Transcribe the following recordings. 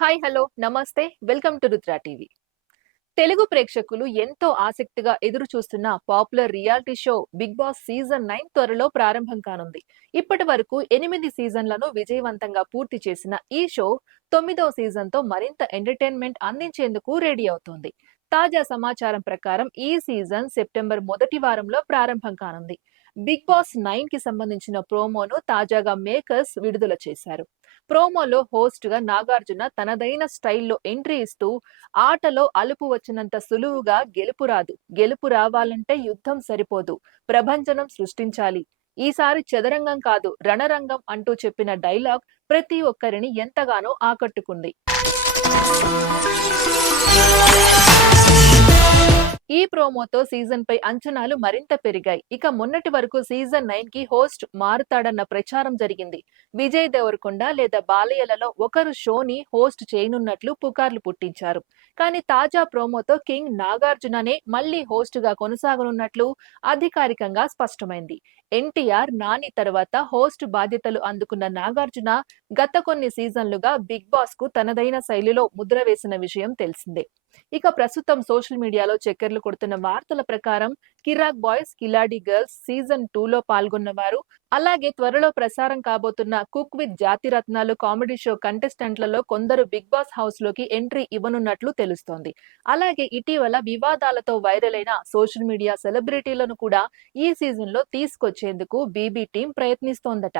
Hi hello నమస్తే welcome to Rudra TV. Telugu ప్రేక్షకులు ఎంతో ఆసక్తిగా ఎదురు చూస్తున్న popular reality show big boss season nine త్వరలో ప్రారంభం కానుంది. ఇప్పటి వరకు ఎనిమిది సీజన్లను విజయవంతంగా పూర్తి చేసిన ఈ షో తొమ్మిదవ సీజన్తో మరింత ఎంటర్టైన్మెంట్ అందించేందుకు రెడీ అవుతోంది. తాజా సమాచారం ప్రకారం ఈ సీజన్ సెప్టెంబర్ మొదటి వారంలో ప్రారంభం కానుంది. బిగ్ బాస్ నైన్కి సంబంధించిన ప్రోమోను తాజాగా మేకర్స్ విడుదల చేశారు. ప్రోమోలో హోస్ట్గా నాగార్జున తనదైన స్టైల్లో ఎంట్రీ ఇస్తూ ఆటలో అలుపు వచ్చినంత సులువుగా గెలుపు రాదు. గెలుపు రావాలంటే యుద్ధం సరిపోదు. ప్రభంజనం సృష్టించాలి. ఈసారి చదరంగం కాదు రణరంగం అంటూ చెప్పిన డైలాగ్ ప్రతి ఒక్కరిని ఎంతగానో ఆకట్టుకుంది. ఈ ప్రోమోతో సీజన్ పై అంచనాలు మరింత పెరిగాయి. ఇక మొన్నటి వరకు సీజన్ నైన్కి హోస్ట్ మారుతాడన్న ప్రచారం జరిగింది. విజయ్ దేవరకొండ లేదా బాలయ్యలలో ఒకరు షోని హోస్ట్ చేయనున్నట్లు పుకార్లు పుట్టించారు. కానీ తాజా ప్రోమోతో కింగ్ నాగార్జుననే మళ్ళీ హోస్ట్గా కొనసాగనున్నట్లు అధికారికంగా స్పష్టమైంది. ఎన్టీఆర్ నాని తర్వాత హోస్ట్ బాధ్యతలు అందుకున్న నాగార్జున గత కొన్ని సీజన్లుగా బిగ్ బాస్కు తనదైన శైలిలో ముద్ర వేసిన విషయం తెలిసిందే. ఇక ప్రస్తుతం సోషల్ మీడియాలో చక్కెర్లు కొడుతున్న వార్తల ప్రకారం Kiraak boys Khiladi girls season two లో అలాగే త్వరలో ప్రసారం కాబోతున్న కుక్ విత్ జాతి రత్నాలు కామెడీ షో కంటెస్టెంట్లలో కొందరు బిగ్ బాస్ హౌస్లోకి ఎంట్రీ ఇవ్వనున్నట్లు తెలుస్తోంది. అలాగే ఇటీవల వివాదాలతో వైరల్ అయిన సోషల్ మీడియా సెలబ్రిటీలను కూడా ఈ సీజన్లో తీసుకొచ్చేందుకు బీబీ టీం ప్రయత్నిస్తోందట.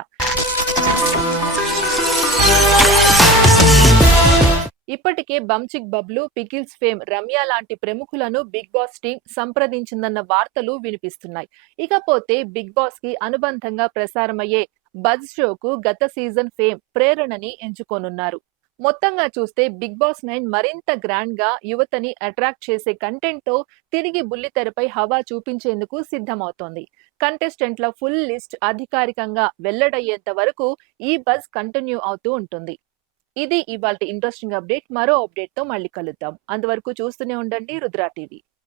ఇప్పటికే బంచిక్ బబ్లు పికిల్స్ ఫేమ్ రమ్య లాంటి ప్రముఖులను బిగ్ బాస్ టీం సంప్రదించిందన్న వార్తలు వినిపిస్తున్నాయి. ఇకపోతే బిగ్ బాస్కి అనుబంధంగా ప్రసారమయ్యే బజ్ షోకు గత సీజన్ ఫేమ్ ప్రేరణని ఎంచుకోనున్నారు. మొత్తంగా చూస్తే బిగ్ బాస్ నైన్ మరింత గ్రాండ్గా యువతని అట్రాక్ట్ చేసే కంటెంట్తో తిరిగి బుల్లితెరపై హవా చూపించేందుకు సిద్ధమవుతోంది. కంటెస్టెంట్ల ఫుల్ లిస్ట్ అధికారికంగా వెల్లడయ్యేంత వరకు ఈ బజ్ కంటిన్యూ అవుతూ ఉంటుంది. ఇది ఇవాళ ఇంట్రెస్టింగ్ అప్డేట్. మరో అప్డేట్తో మళ్ళీ కలుద్దాం. అంతవరకు చూస్తూనే ఉండండి రుద్రా టీవీ.